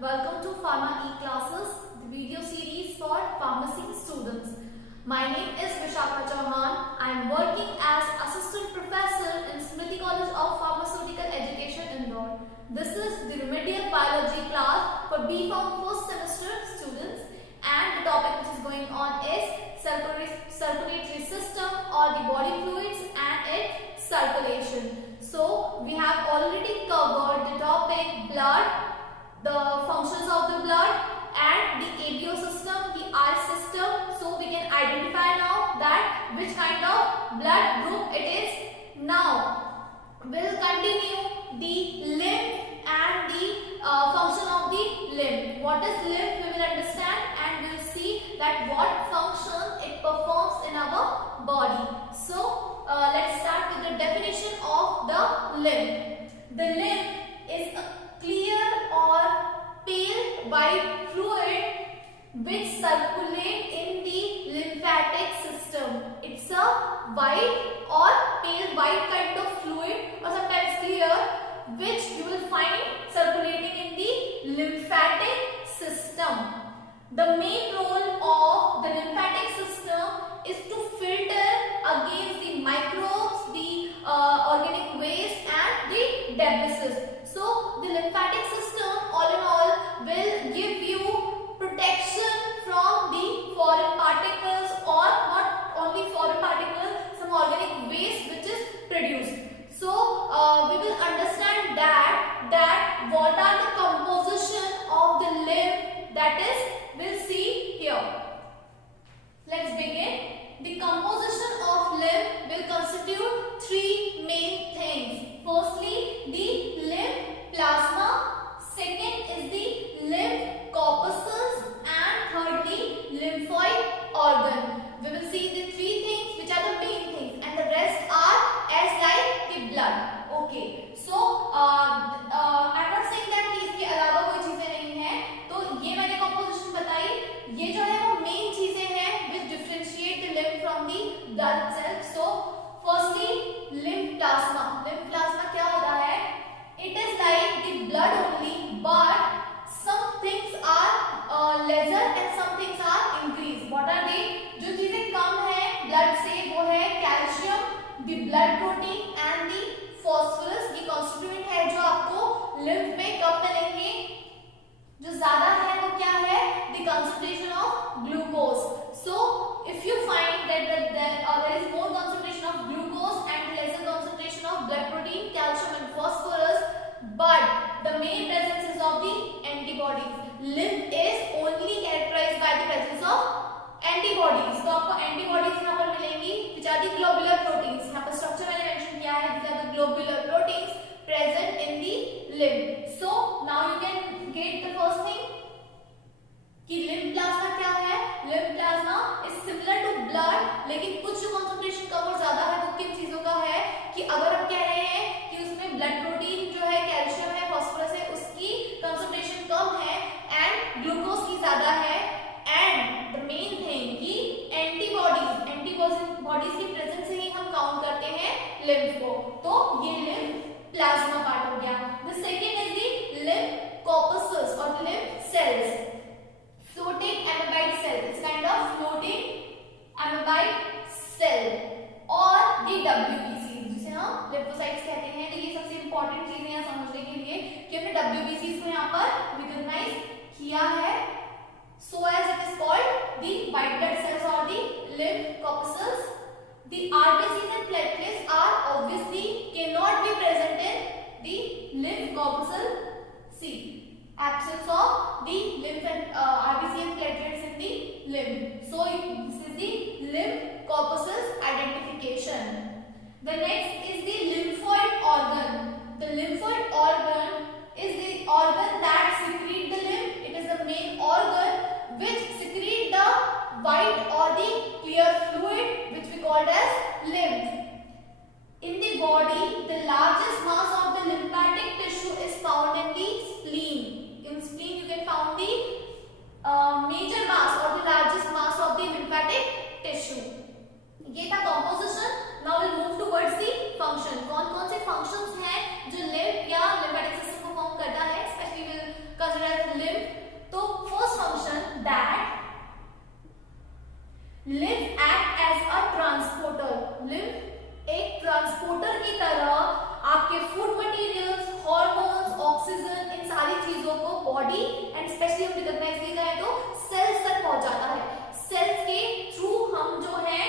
Welcome to Pharma E-Classes, the video series for pharmacy students. My name is Vishakha Chauhan. I am working as Assistant Professor in Smriti College of Pharmaceutical Education, Indore. This is the remedial biology class for B.Pharm first semester students, and the topic which is going on is circulatory system or the body fluids and its circulation. So we have already covered the topic blood, the functions of the blood and the ABO system, the eye system. So we can identify now that which kind of blood group it is. Now we'll continue the lymph and the function of the lymph. What is lymph we will understand, and we'll see that what function it performs in our body. So let's start with the definition of the lymph. The lymph is a clear or pale white fluid which circulate in the lymphatic system. It's a white or pale white kind of fluid, or sometimes clear, which you will find circulating in the lymphatic system. The main role of the lymphatic system is to filter against the microbes, the organic waste and the debris. So the lymphatic system all in all will give you protection from the foreign particles, or not only foreign particles, some organic waste which is produced. So we will understand that what are the composition of the lymph, that is we'll see here. Let's begin. The composition of lymph will constitute three main things. Firstly, the lymph plasma, second is the lymph corpuscles, and thirdly lymphoid organ. We will see the three things which are the main things, and the rest are as like the blood. Okay, so I'm not saying that इसके अलावा कोई चीजें नहीं हैं, तो ये मैंने composition बताई, ये जो है वो main चीजें हैं which differentiate the lymph from the blood itself. So firstly, lymph plasma. Lymph plasma क्या होता है? It is like the blood only, but some things are lesser and some things are increased. What are they? जो चीजें कम है blood से वो है calcium, the blood protein and the phosphorus. ये constituent है जो आपको lymph में कम मिलेंगे. जो ज्यादा है वो क्या है? The concentration of glucose. So if you find that there is more concentration of glucose and lesser concentration of blood protein, calcium and phosphorus, but the main presence is of the antibodies. Lymph is only characterized by the presence of antibodies. तो आपको antibodies यहाँ पर मिलेंगी, which are the globular proteins. यहाँ पर structure मैंने mention किया है, these are the globular proteins present in the lymph. So now you can get the first thing कि lymph plasma क्या है? Lymph plasma is similar to blood, लेकिन कुछ जो concentration कम और ज्यादा है वो किन चीजों का है कि अगर हम कह रहे हैं कि उसमें blood protein जो है, कैल्शियम है, फास्फोरस है, उसकी concentration कम है and ग्लूकोज की ज्यादा है, and the main thing कि एंटीबॉडीज की प्रेजेंस से ही हम काउंट करते हैं lymph को, तो ये lymph plasma part हो गया. The second is the lymph corpuscles or the lymph cells. Floating amoeboid cell. It's kind of floating amoeboid cell और the WBCs, जिसे हम lymphocytes कहते हैं. तो ये सबसे important चीजें हैं समझने के लिए कि हमने WBCs को यहाँ पर recognize किया है. So as it is called the white blood cells or the lymph corpuscles. The RBCs and platelets are obviously cannot be present in the lymph corpuscle. See, absence of the lymph and RBC and platelets in the lymph. So this is the lymph corpuscles identification. The next is the lymphoid organ. The lymphoid organ is the organ that secrete the lymph. It is the main organ which secrete the white or the clear fluid which we called as lymph. In the body, the largest mass of the lymphatic tissue is found in the spleen. In spleen, you can find the major mass or the largest mass of the lymphatic tissue. ये था composition. Now we'll move towards the function. कौन कौन से functions हैं जो lymph body and specially हम recognise भी करें तो सेल्स तक पहुंच जाता है। सेल्स के थ्रू हम जो है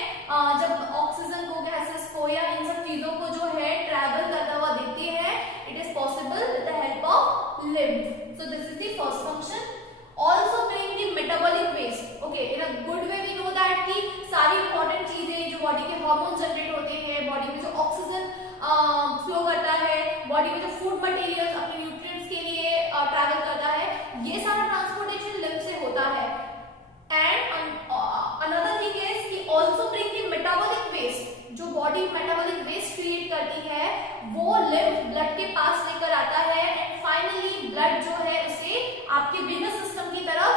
जब ऑक्सीजन को, गैसेस को या इन सब चीजों को जो है ट्रैवल करता हुआ देखते हैं, it is possible with the help of lymph. So this is the first function. Also bring the metabolic waste. Okay, in a good way we know that कि सारी इंपॉर्टेंट चीजें जो बॉडी के हार्मोन जनरेट होते हैं, body में जो oxygen flow करता है, बॉडी में जो फूड मटेरियल्स अपने न्यूट्रिएंट्स के लिए ट्रैवल करता है, ये सारा ट्रांसपोर्टेशन लिम्फ से होता है। एंड अनदर थिंग इज कि also bring the metabolic waste. जो बॉडी मेटाबॉलिक वेस्ट क्रिएट करती है वो लिम्फ ब्लड के पास लेकर आता है एंड फाइनली ब्लड जो है उसे आपके वेनस सिस्टम की तरफ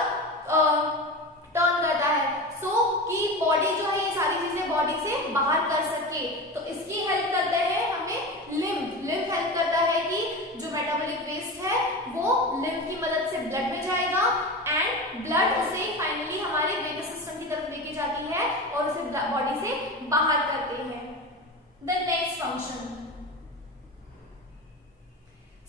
टर्न करता है, सो कि बॉडी जो है ये सारी चीजें बॉडी से बाहर कर सके। तो इसकी हेल्प करते हैं हमें लिम्फ। लिम्फ हेल्प करता है कि जो मेटाबॉलिक वेस्ट है वो लिम्फ की मदद से ब्लड में जाएगा एंड ब्लड उसे फाइनली हमारे वेनस सिस्टम की तरफ लेके जाती है और उसे बॉडी से बाहर करते हैं। The next function,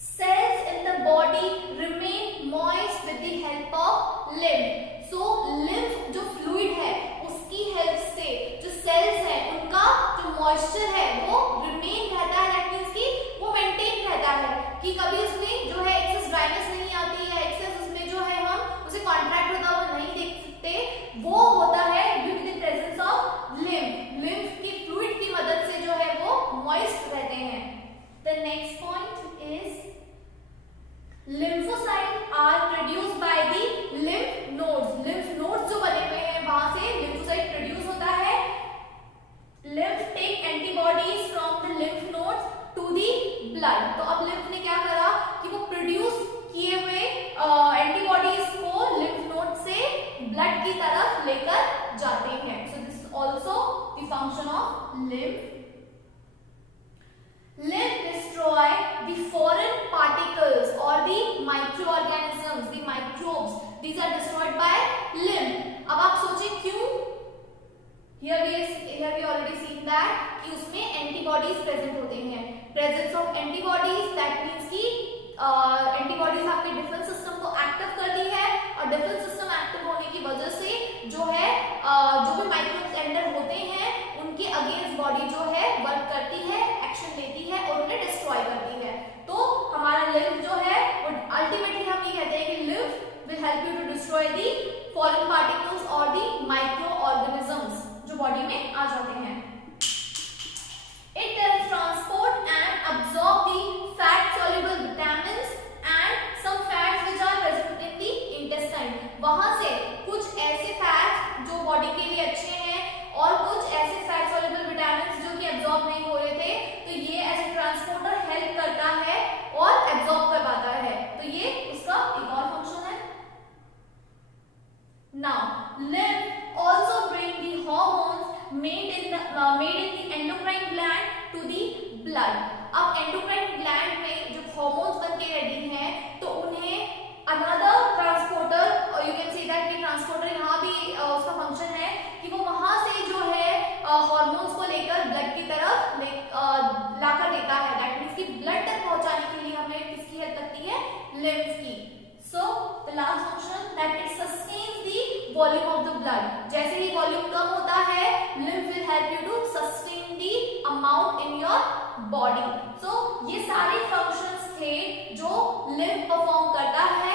cells in the body remain moist with the help of lymph. So lymph जो fluid है उसकी help से जो cells है उनका जो moisture है वो remain रहता है, that means कि वो maintain रहता है कि कभी उसमें जो है excess dryness नहीं आती है, excess उसमें जो है हम उसे contract होता हुआ नहीं देख सकते, वो होता है due to the presence of lymph. lymph की fluid की मदद से जो है वो moist रहते हैं। The next point is lymphocytes are produced by the lymph nodes. lymph nodes जो बने हुए हैं वहां से lymphocyte प्रोड्यूस होता है। lymph take antibodies from the lymph nodes to the blood. तो अब lymph ने क्या करा कि वो प्रोड्यूस किए हुए एंटीबॉडीज को lymph node से ब्लड की तरफ लेकर जाते हैं। So this is also the function of lymph. Lymph destroy the foreign particles or the microorganisms, the microbes. These are destroyed by lymph. अब आप सोचिए क्यों? Here we already seen that कि उसमें antibodies present होते हैं. Presence of antibodies that means कि antibodies आपके defense system को active करती है और defense system active होने की वजह से जो है जो भी microbes अंदर होते हैं उनके अगेंस्ट बॉडी जो है वर्क करती है, एक्शन लेती है और उन्हें डिस्ट्रॉय करती है। तो हमारा लिम्फ जो है वो अल्टीमेटली हम ये कहते हैं कि lymph will help you to destroy the foreign particles और दी माइक्रो ऑर्गेनिजम्स जो बॉडी में आ जाते हैं। It can transport and absorb the fat soluble vitamins and some fats which are present in the intestine. वहां से कुछ ऐसे फैट्स जो बॉडी के लिए अच्छे हैं और कुछ ऐसे फैट सॉल्युबल विटामिन्स जो कि एब्जॉर्ब नहीं हो रहे थे, तो ये एज ए ट्रांसपोर्टर हेल्प करता है और एब्जॉर्ब करवाता है। तो ये इसका एक और फंक्शन है। Now lymph also bring the hormones made in the endocrine gland to the blood. अब endocrine gland में जो hormones बन के रेडी हैं तो उन्हें another transporter, or you can say that कि transporter यहाँ भी उसका फंक्शन है कि वो वहां से जो है हार्मोन्स को लेकर ब्लड की तरफ लाकर देता है। दैट मींस कि ब्लड तक पहुंचाने के लिए हमें किसकी हेल्प लगती है? लिम्फ की। So the last function that it sustains the volume of the blood. जैसे ही वॉल्यूम कम होता है lymph will help you to sustain the amount in your body. So ये सारे फंक्शंस थे जो लिम्फ परफॉर्म करता है